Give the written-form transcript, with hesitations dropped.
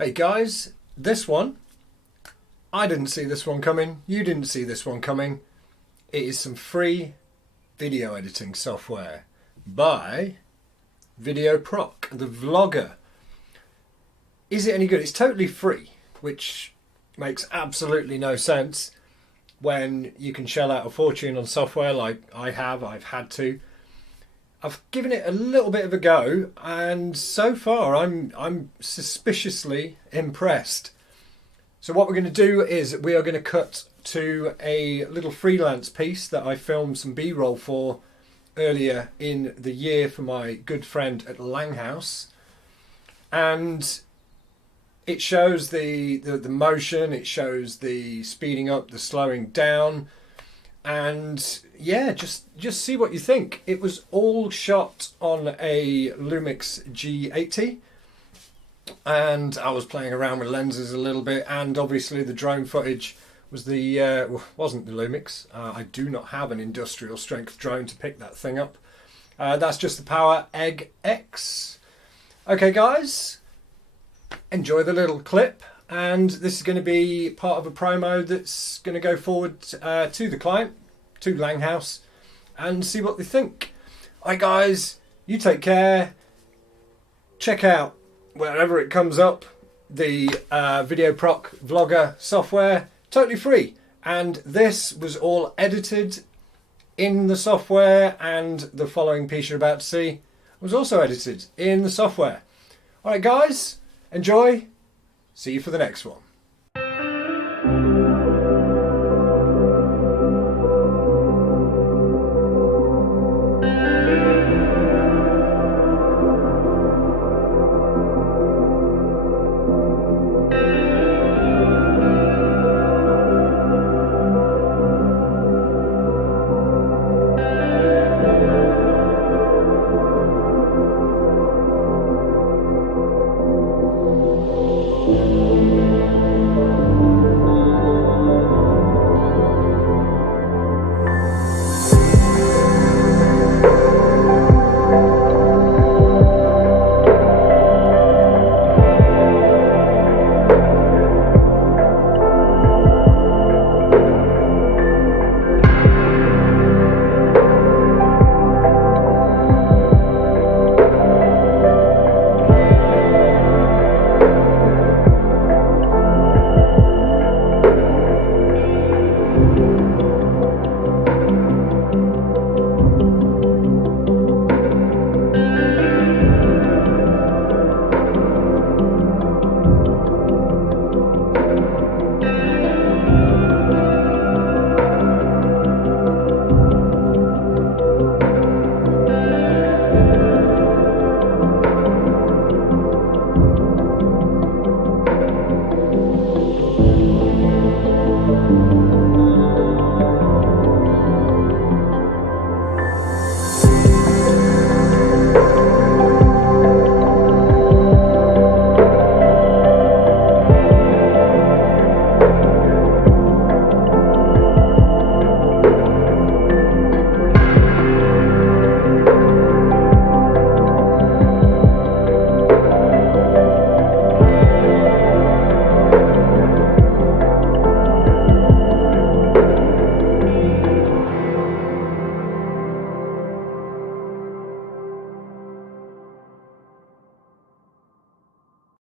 Hey guys, this one, I didn't see this one coming, you didn't see this one coming. It is some free video editing software by Videoproc, the vlogger. Is it any good? It's totally free, which makes absolutely no sense when you can shell out a fortune on software like I've had to. I've given it a little bit of a go, and so far I'm suspiciously impressed. So what we're going to do is we are going to cut to a little freelance piece that I filmed some B-roll for earlier in the year for my good friend at Langhouse, and it shows the motion, it shows the speeding up, the slowing down. And yeah, just see what you think. It was all shot on a Lumix G80, and I was playing around with lenses a little bit, and obviously the drone footage was wasn't the Lumix. I do not have an industrial strength drone to pick that thing up. That's just the Power Egg X. Okay guys, enjoy the little clip. And this is going to be part of a promo that's going to go forward to the client, to Langhouse, and see what they think. Alright guys, you take care. Check out, wherever it comes up, the Videoproc Vlogger Software, totally free. And this was all edited in the software, and the following piece you're about to see was also edited in the software. Alright guys, enjoy. See you for the next one.